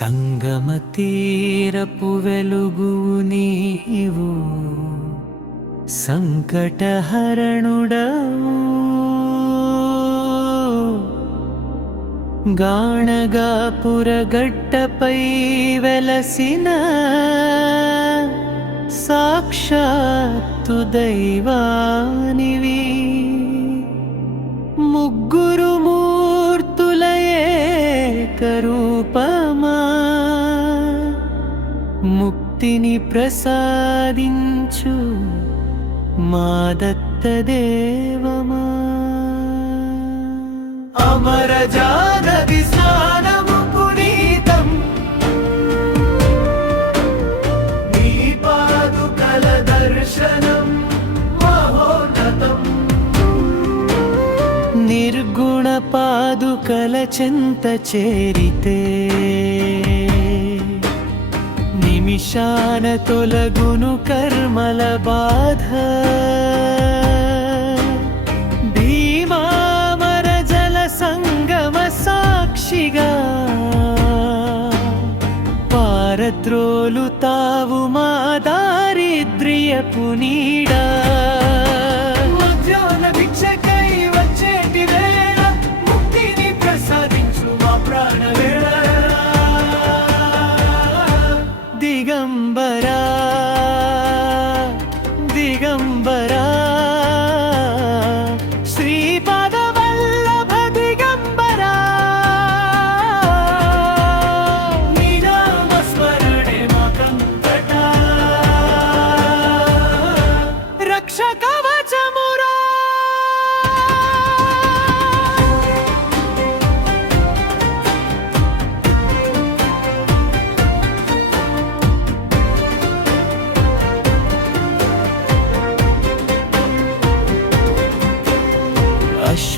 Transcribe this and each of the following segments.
సంగమ తీరపు వెలుగు నీవు సంకటహరణుడవు గాణగాపురగట్టపై వెలసిన సాక్షాత్తు దైవానివి. ముగ్గురు మూర్తులయే కరూపమా. ముక్తిని ప్రసాదించు మా దత్తదేవమా. అమర జానది స్నానము పునీతం. నీ పాదుకల దర్శనం మహోన్నతం. నిర్గుణ పాదుకల చెంత చేరితే నిశాన తొలగును కర్మల బాధ భీమామర జల సంగమ సాక్షిగా పారద్రోలు తావు మా దారిద్ర్యపు నీడా digambara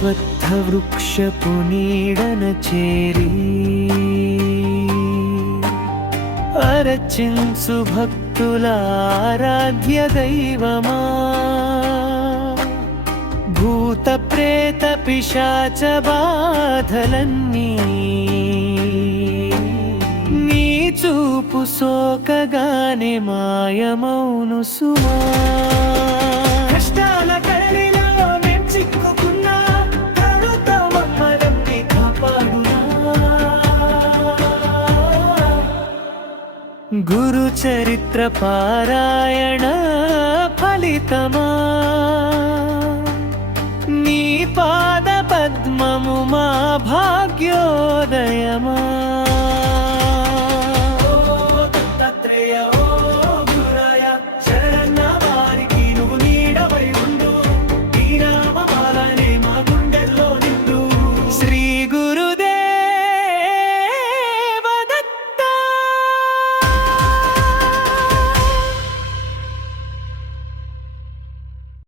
అశ్వత్థ వృక్షపు నీడన చేరి అరచించు భక్తుల ఆరాధ్య దైవమా. భూత ప్రేత పిశాచ బాధలన్నీ నీ చూపు సోకగానే మాయమౌను సుమా. గురు చరిత్ర పారాయణ ఫలితమా? నీ పాద పద్మము మా భాగ